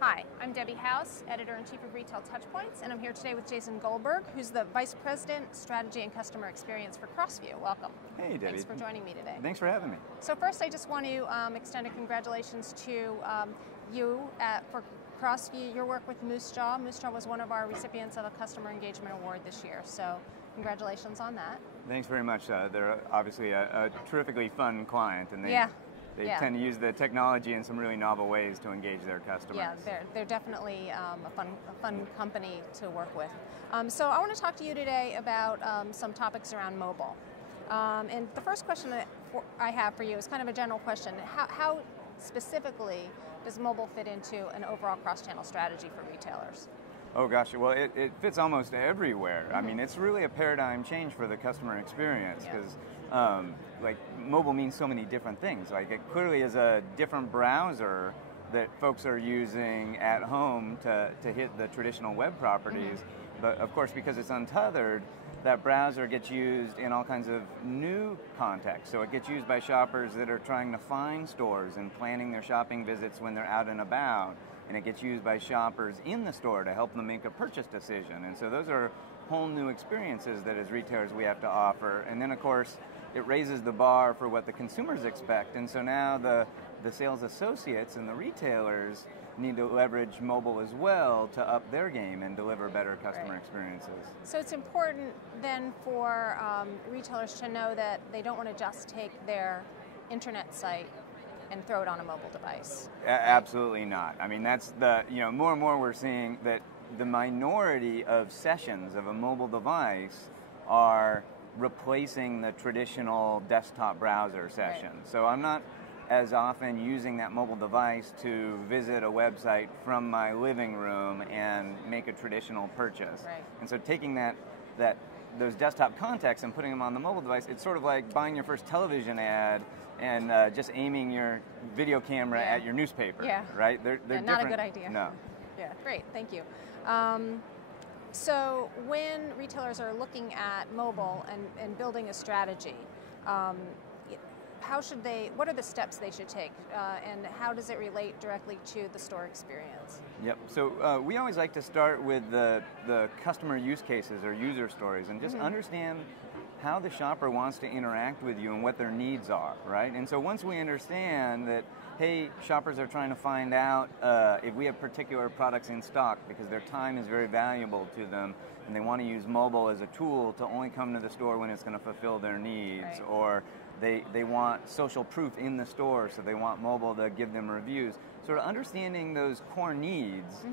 Hi, I'm Debbie House, Editor-in-Chief of Retail TouchPoints, and I'm here today with Jason Goldberg, who's the Vice President, Strategy and Customer Experience for CrossView. Welcome. Hey, Debbie. Thanks for joining me today. Thanks for having me. So first, I just want to extend a congratulations to you for CrossView, your work with Moose Jaw. Moose Jaw was one of our recipients of a Customer Engagement Award this year, so congratulations on that. Thanks very much. They're obviously a terrifically fun client, and they tend to use the technology in some really novel ways to engage their customers. Yeah, they're definitely a fun company to work with. So I want to talk to you today about some topics around mobile. And the first question that I have for you is kind of a general question. How specifically does mobile fit into an overall cross-channel strategy for retailers? Oh gosh, well it fits almost everywhere. Mm-hmm. I mean, it's really a paradigm change for the customer experience because like mobile means so many different things. Like it clearly is a different browser that folks are using at home to hit the traditional web properties. Mm-hmm. But of course, because it's untethered, that browser gets used in all kinds of new contexts. So it gets used by shoppers that are trying to find stores and planning their shopping visits when they're out and about. And it gets used by shoppers in the store to help them make a purchase decision. And so those are whole new experiences that as retailers we have to offer. And then of course, it raises the bar for what the consumers expect. And so now the sales associates and the retailers need to leverage mobile as well to up their game and deliver better customer experiences. So it's important then for retailers to know that they don't want to just take their internet site and throw it on a mobile device. Absolutely not. I mean, that's more and more we're seeing that the minority of sessions of a mobile device are replacing the traditional desktop browser session. Right. So I'm not as often using that mobile device to visit a website from my living room and make a traditional purchase. Right. And so taking those desktop contexts and putting them on the mobile device, it's sort of like buying your first television ad and just aiming your video camera at your newspaper, right? They're different. Not a good idea. No. Yeah, great, thank you. So when retailers are looking at mobile and building a strategy, what are the steps they should take, and how does it relate directly to the store experience? Yep, so we always like to start with the customer use cases or user stories and just understand how the shopper wants to interact with you and what their needs are, right? And so once we understand that, hey, shoppers are trying to find out if we have particular products in stock because their time is very valuable to them and they want to use mobile as a tool to only come to the store when it's going to fulfill their needs, right. Or they want social proof in the store, so they want mobile to give them reviews. Sort of understanding those core needs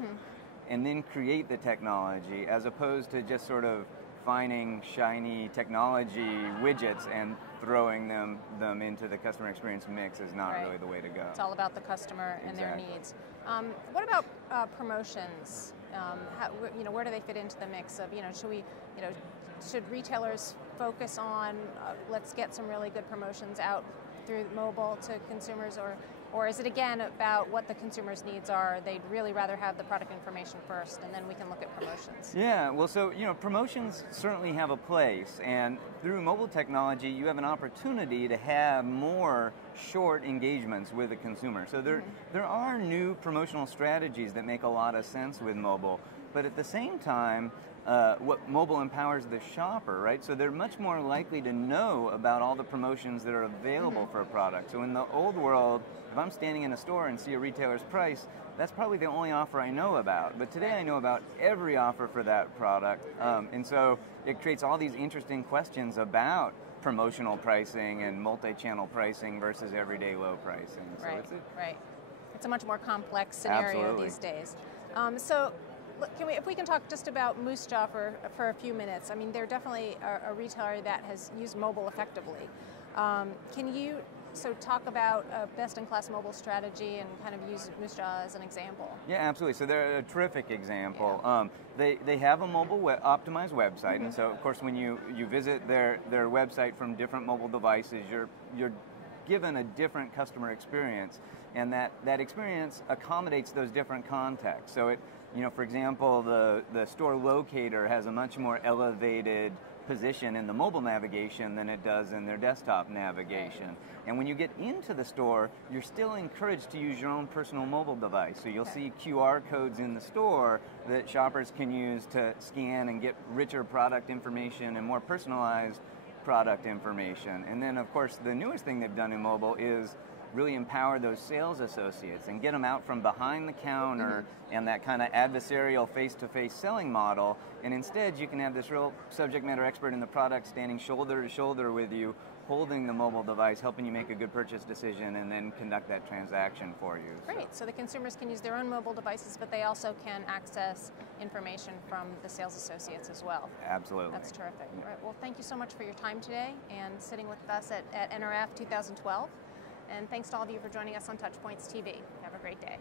and then create the technology as opposed to just sort of finding shiny technology widgets and throwing them into the customer experience mix is not really the way to go. It's all about the customer and their needs. What about promotions? Where do they fit into the mix of, should retailers focus on let's get some really good promotions out through mobile to consumers, or is it again about what the consumer's needs are? They'd really rather have the product information first, and then we can look at promotions. Yeah, well, so promotions certainly have a place, and through mobile technology, you have an opportunity to have more short engagements with the consumer. So there are new promotional strategies that make a lot of sense with mobile, but at the same time, what mobile empowers the shopper, right? So they're much more likely to know about all the promotions that are available for a product. So in the old world, if I'm standing in a store and see a retailer's price, that's probably the only offer I know about. But today I know about every offer for that product. And so it creates all these interesting questions about promotional pricing and multi-channel pricing versus everyday low pricing. So right. It's a much more complex scenario these days. So if we can talk just about Moose Jaw for a few minutes. I mean, they're definitely a retailer that has used mobile effectively. Can you talk about a best-in-class mobile strategy and kind of use Moose Jaw as an example? Yeah, absolutely. So they're a terrific example. Yeah. They have a mobile optimized website, and so of course when you visit their website from different mobile devices, you're given a different customer experience, and that experience accommodates those different contexts. So for example, the store locator has a much more elevated position in the mobile navigation than it does in their desktop navigation. Right. And when you get into the store, you're still encouraged to use your own personal mobile device. So you'll see QR codes in the store that shoppers can use to scan and get richer product information and more personalized product information. And then, of course, the newest thing they've done in mobile is really empower those sales associates and get them out from behind the counter and that kind of adversarial face-to-face selling model. And instead, you can have this real subject matter expert in the product standing shoulder to shoulder with you, holding the mobile device, helping you make a good purchase decision, and then conduct that transaction for you. Great. So the consumers can use their own mobile devices, but they also can access information from the sales associates as well. Absolutely. That's terrific. All right. Well, thank you so much for your time today and sitting with us at NRF 2012. And thanks to all of you for joining us on TouchPoints TV. Have a great day.